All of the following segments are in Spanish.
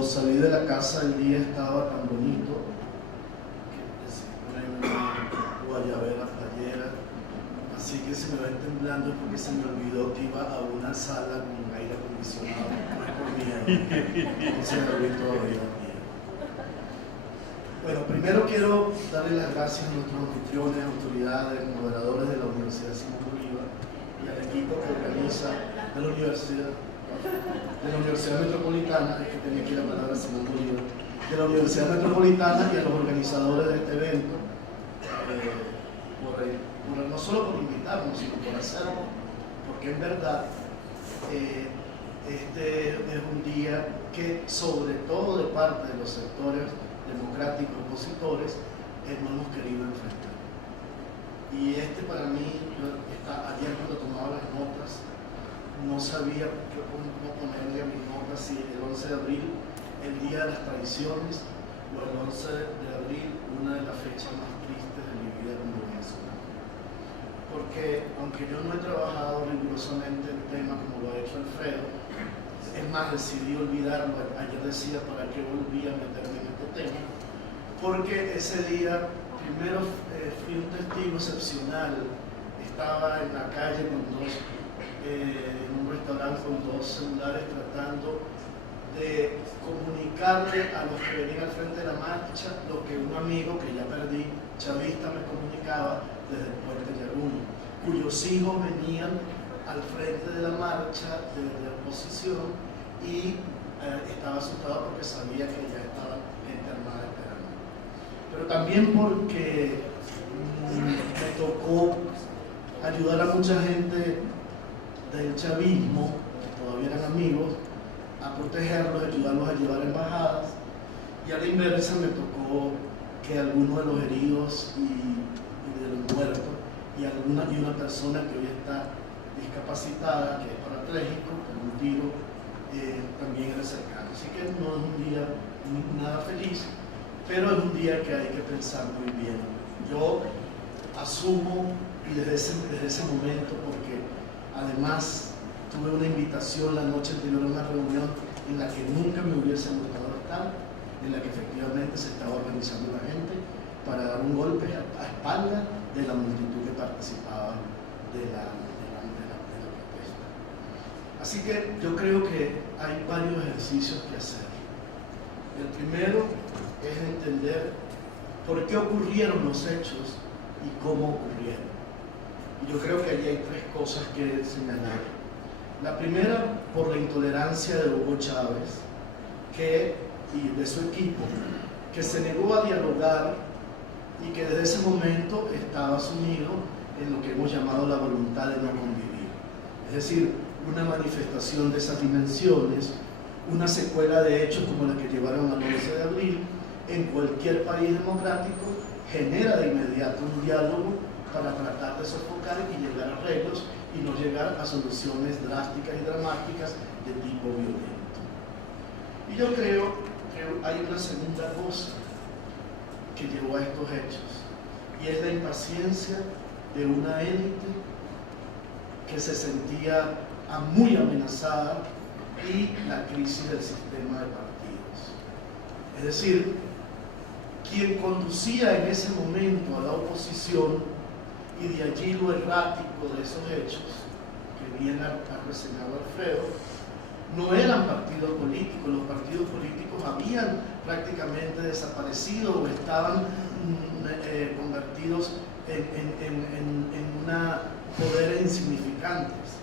Cuando salí de la casa el día estaba tan bonito que por ahí una guayabera playera, así que si me ven temblando es porque se me olvidó que iba a una sala con aire acondicionado, no es por miedo, entonces me olvidé todavía miedo. Bueno, primero quiero darle las gracias a nuestros anfitriones, autoridades, moderadores de la Universidad Simón Bolívar y al equipo que organiza de la Universidad Metropolitana, es que tenía aquí la palabra Simón Bolívar, de la Universidad Metropolitana y a los organizadores de este evento, no solo por invitarnos, sino por hacerlo, porque en verdad este es un día que, sobre todo de parte de los sectores democráticos opositores, no hemos querido enfrentar. Y para mí, ayer cuando tomaba las notas, no sabía cómo ponerle a mis notas si el 11 de abril, el Día de las Tradiciones, o el 11 de abril, una de las fechas más tristes de mi vida como venezolano. Porque aunque yo no he trabajado rigurosamente el tema como lo ha hecho Alfredo, es más, decidí olvidarlo. Ayer decía para qué volví a meterme en este tema, porque ese día, primero fui un testigo excepcional. Estaba en la calle en un restaurante con dos celulares tratando de comunicarle a los que venían al frente de la marcha lo que un amigo que ya perdí, chavista, me comunicaba desde el Puente Yaruno, cuyos hijos venían al frente de la marcha de oposición y estaba asustado porque sabía que ya estaba gente armada esperando. Pero también porque me tocó ayudar a mucha gente del chavismo, que todavía eran amigos, a protegerlos, ayudarlos a llevar embajadas, y a la inversa me tocó que algunos de los heridos y de los muertos y una persona que hoy está discapacitada, que es parapléjico, con un tiro, también era cercano. Así que no es un día nada feliz, pero es un día que hay que pensar muy bien. Yo asumo, y desde ese momento, porque además tuve una invitación la noche anterior a una reunión en la que nunca me hubiese gustado estar, en la que efectivamente se estaba organizando la gente para dar un golpe a espalda de la multitud que participaba de la protesta. Así que yo creo que hay varios ejercicios que hacer. El primero es entender por qué ocurrieron los hechos y cómo ocurrieron. Y yo creo que allí hay tres cosas que señalar. La primera, por la intolerancia de Hugo Chávez y de su equipo, que se negó a dialogar y que desde ese momento estaba sumido en lo que hemos llamado la voluntad de no convivir. Es decir, una manifestación de esas dimensiones, una secuela de hechos como la que llevaron al 11 de abril, en cualquier país democrático, genera de inmediato un diálogo para tratar de sofocar y llegar a arreglos y no llegar a soluciones drásticas y dramáticas de tipo violento. Y yo creo que hay una segunda cosa que llevó a estos hechos, y es la impaciencia de una élite que se sentía muy amenazada y la crisis del sistema de partidos. Es decir, quien conducía en ese momento a la oposición, y de allí lo errático de esos hechos que bien ha reseñado Alfredo, no eran partidos políticos. Los partidos políticos habían prácticamente desaparecido o estaban convertidos en poderes insignificantes.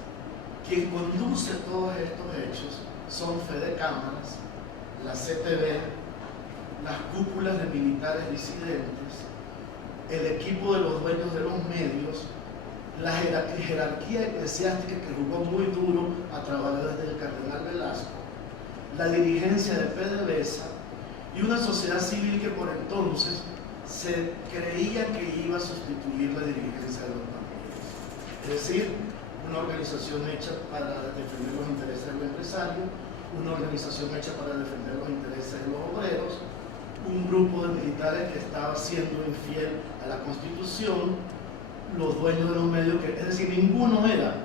Quien conduce todos estos hechos son Fede Cámaras, la CTV, las cúpulas de militares disidentes, el equipo de los dueños de los medios, la jerarquía eclesiástica que jugó muy duro a través del cardenal Velasco, la dirigencia de PDVSA y una sociedad civil que por entonces se creía que iba a sustituir la dirigencia de los partidos. Es decir, una organización hecha para defender los intereses del empresario, una organización hecha para defender los intereses de los obreros, un grupo de militares que estaba siendo infiel a la Constitución, los dueños de los medios, es decir, ninguno era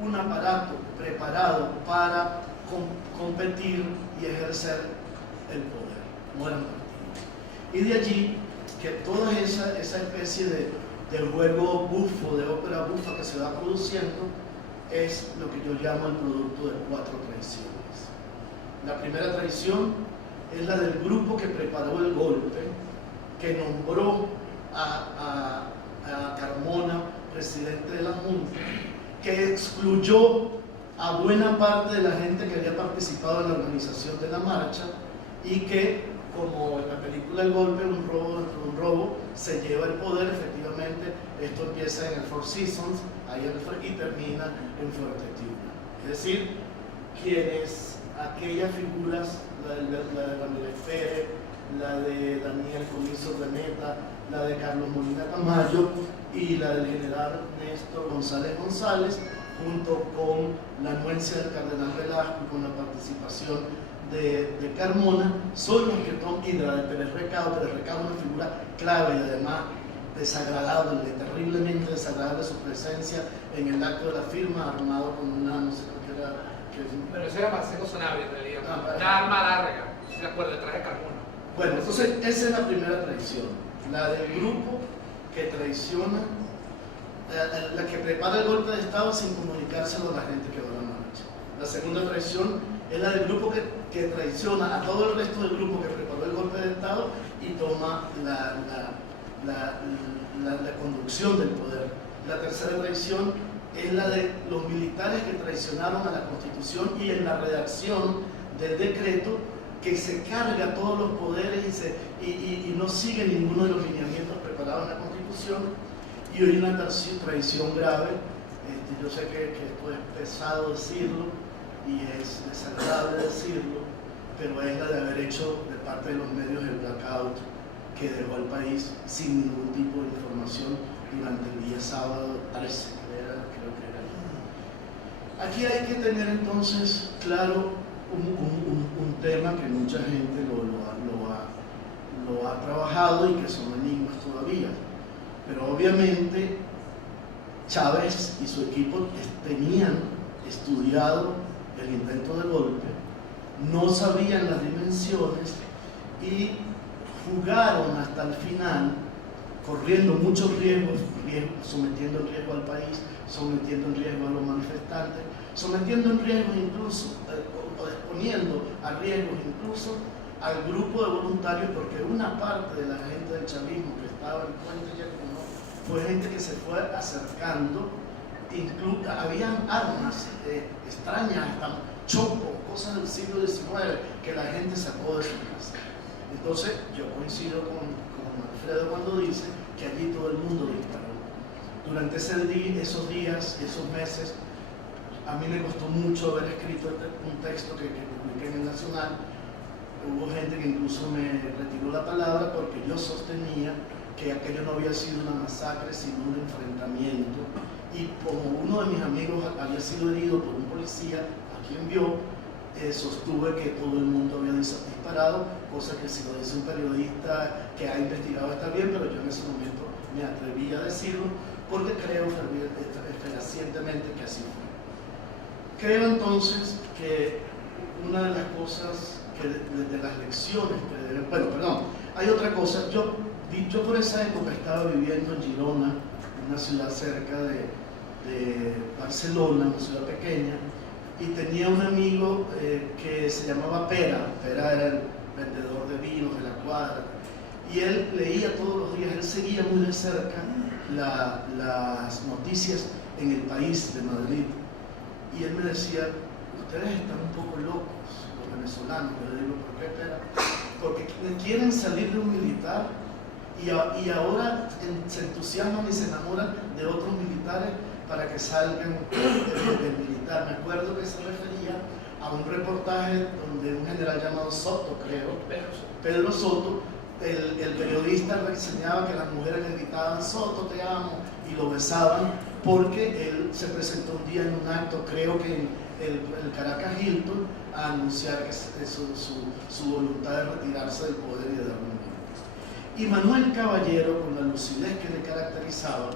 un aparato preparado para competir y ejercer el poder, no eran partidos. Y de allí que toda esa especie de juego bufo, de ópera bufa que se va produciendo, es lo que yo llamo el producto de 4 traiciones. La primera traición es la del grupo que preparó el golpe, que nombró a Carmona presidente de la Junta, que excluyó a buena parte de la gente que había participado en la organización de la marcha y que, como en la película El Golpe, un robo se lleva el poder. Efectivamente, esto empieza en el Four Seasons y termina en Fuerte Tiuna. Es decir, quienes aquellas figuras, la de Ramírez Pérez, la de Daniel Comiso Reneta, la de Carlos Molina Tamayo y la del general Néstor González, junto con la anuencia del cardenal Velasco y con la participación de Carmona, son los que toman, y de la de Pérez Recado, una figura clave y además desagradable, terriblemente desagradable su presencia en el acto de la firma, armado con una, no sé qué era. Pero eso era Marcelo Sanabria en realidad, una arma larga, si se acuerda, detrás de Carmona. Bueno, entonces esa es la primera traición, la del grupo que traiciona, la que prepara el golpe de Estado sin comunicárselo a la gente que va a la marcha. La segunda traición es la del grupo que traiciona a todo el resto del grupo que preparó el golpe de Estado y toma la conducción del poder. La tercera traición es la de los militares que traicionaron a la Constitución y en la redacción del decreto, que se carga todos los poderes y no sigue ninguno de los lineamientos preparados en la Constitución. Y hoy una traición grave, yo sé que esto es pesado decirlo y es desagradable decirlo, pero es la de haber hecho de parte de los medios el blackout que dejó al país sin ningún tipo de información durante el día sábado 13, creo que era. Aquí hay que tener entonces claro un tema que mucha gente lo ha trabajado y que son enigmas todavía. Pero obviamente Chávez y su equipo tenían estudiado el intento de golpe, no sabían las dimensiones y jugaron hasta el final, corriendo muchos riesgos, sometiendo en riesgo al país, sometiendo en riesgo a los manifestantes, sometiendo en riesgo incluso, o exponiendo a riesgos incluso al grupo de voluntarios, porque una parte de la gente del chavismo que estaba en Puente Yacuno fue gente que se fue acercando, incluso habían armas extrañas, hasta chopos, cosas del siglo XIX que la gente sacó de su casa. Entonces yo coincido con Alfredo cuando dice que allí todo el mundo disparó. Durante esos días, esos meses, a mí me costó mucho haber escrito un texto que publiqué en el Nacional. Hubo gente que incluso me retiró la palabra porque yo sostenía que aquello no había sido una masacre, sino un enfrentamiento. Y como uno de mis amigos había sido herido por un policía, a quien vio, sostuve que todo el mundo había disparado, cosa que si lo dice un periodista que ha investigado está bien, pero yo en ese momento me atreví a decirlo porque creo fehacientemente que así fue. Creo entonces que una de las cosas, de las lecciones que deben, hay otra cosa. Yo por esa época estaba viviendo en Girona, una ciudad cerca de Barcelona, una ciudad pequeña, y tenía un amigo que se llamaba Pera. Pera era el vendedor de vinos de la cuadra, y él leía todos los días, él seguía muy de cerca las noticias en El País de Madrid, y él me decía: ustedes están un poco locos, los venezolanos. Yo le digo: ¿por qué, Pera? Porque quieren salir de un militar y ahora se entusiasman y se enamoran de otros militares para que salgan del militar. Me acuerdo que se refería a un reportaje donde un general llamado Soto, creo, Pedro Soto, el periodista reseñaba que las mujeres le gritaban: Soto, te amo, y lo besaban, porque él se presentó un día en un acto, creo que en el Caracas Hilton, a anunciar que su voluntad de retirarse del poder y de dar un golpe. Y Manuel Caballero, con la lucidez que le caracterizaba,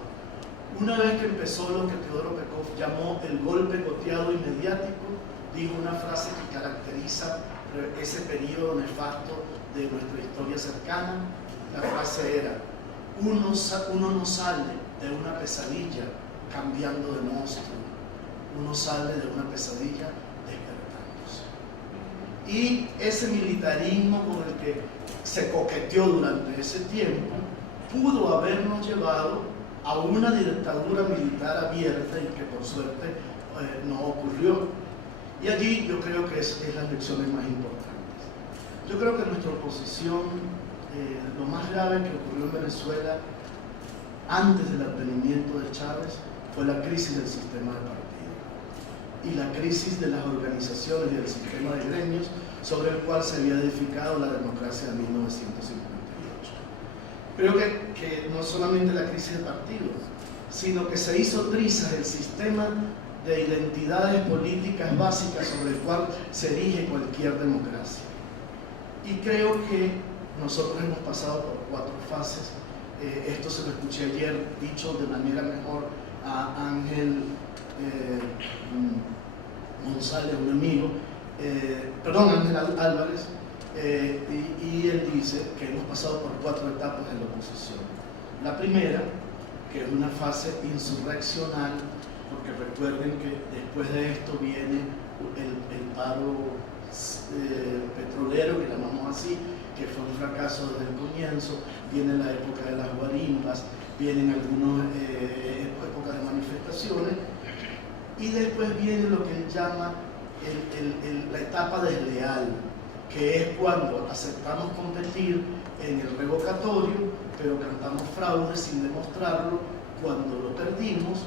una vez que empezó lo que Teodoro Pekov llamó el golpe coteado y mediático, dijo una frase que caracteriza ese periodo nefasto de nuestra historia cercana, la frase era: uno no sale de una pesadilla cambiando de monstruo, uno sale de una pesadilla despertándose. Y ese militarismo con el que se coqueteó durante ese tiempo pudo habernos llevado a una dictadura militar abierta, y que por suerte no ocurrió. Y allí yo creo que es las lecciones más importantes. Yo creo que nuestra oposición, lo más grave que ocurrió en Venezuela antes del advenimiento de Chávez fue la crisis del sistema de partidos y la crisis de las organizaciones y del sistema de gremios sobre el cual se había edificado la democracia de 1958. Creo que no solamente la crisis de partidos, sino que se hizo trizas el sistema de identidades políticas básicas sobre el cual se erige cualquier democracia. Y creo que nosotros hemos pasado por 4 fases. Esto se lo escuché ayer dicho de manera mejor a Ángel González, un amigo, Ángel Álvarez, y él dice que hemos pasado por 4 etapas en la oposición. La primera, que es una fase insurreccional, porque recuerden que después de esto viene el paro petrolero, que llamamos así, que fue un fracaso desde el comienzo, viene la época de las guarimbas, vienen algunas épocas de manifestaciones, y después viene lo que él llama la etapa desleal, que es cuando aceptamos competir en el revocatorio, pero cantamos fraude sin demostrarlo cuando lo perdimos,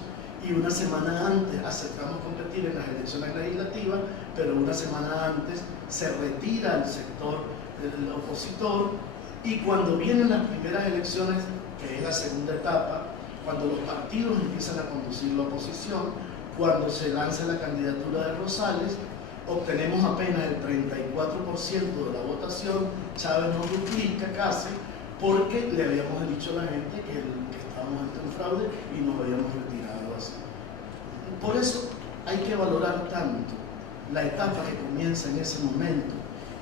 y una semana antes aceptamos competir en las elecciones legislativas, pero una semana antes se retira el sector del opositor, y cuando vienen las primeras elecciones, que es la segunda etapa, cuando los partidos empiezan a conducir la oposición, cuando se lanza la candidatura de Rosales, obtenemos apenas el 34% de la votación, Chávez nos duplica casi, porque le habíamos dicho a la gente que estábamos ante un fraude y nos habíamos retirado así. Por eso hay que valorar tanto la etapa que comienza en ese momento,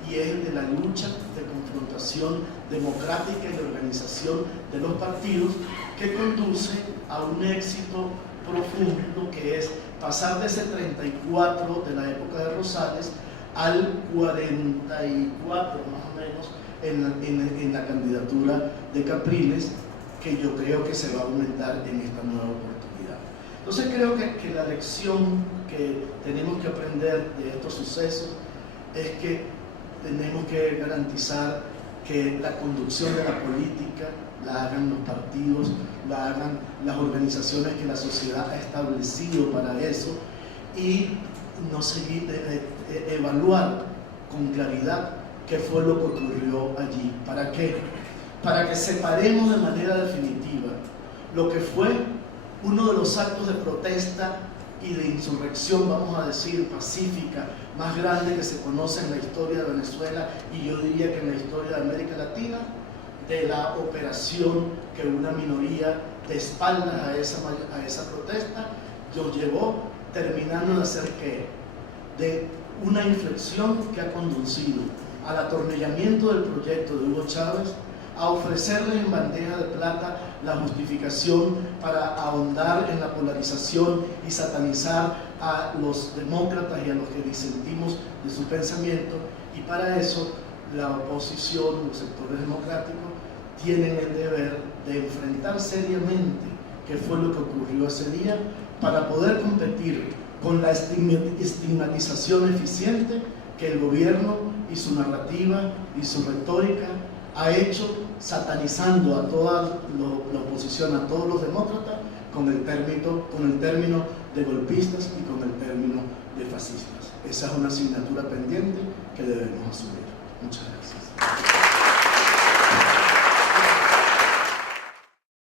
y es el de la lucha de confrontación democrática y de organización de los partidos, que conduce a un éxito profundo, que es pasar de ese 34 de la época de Rosales al 44 más o menos en la candidatura de Capriles, que yo creo que se va a aumentar en esta nueva oportunidad. Entonces creo que la lección que tenemos que aprender de estos sucesos es que tenemos que garantizar que la conducción de la política la hagan los partidos, la hagan las organizaciones que la sociedad ha establecido para eso, y no seguir, evaluar con claridad qué fue lo que ocurrió allí. ¿Para qué? Para que separemos de manera definitiva lo que fue uno de los actos de protesta y de insurrección, vamos a decir, pacífica, más grande que se conoce en la historia de Venezuela, y yo diría que en la historia de América Latina, de la operación que una minoría de espaldas a esa protesta nos llevó, terminando de hacer ¿qué? De una inflexión que ha conducido al atornillamiento del proyecto de Hugo Chávez, a ofrecerles en bandeja de plata la justificación para ahondar en la polarización y satanizar a los demócratas y a los que disentimos de su pensamiento, y para eso la oposición, los sectores democráticos, tienen el deber de enfrentar seriamente qué fue lo que ocurrió ese día, para poder competir con la estigmatización eficiente que el gobierno y su narrativa y su retórica ha hecho, satanizando a toda la oposición, a todos los demócratas, con el término de golpistas y con el término de fascistas. Esa es una asignatura pendiente que debemos asumir. Muchas gracias.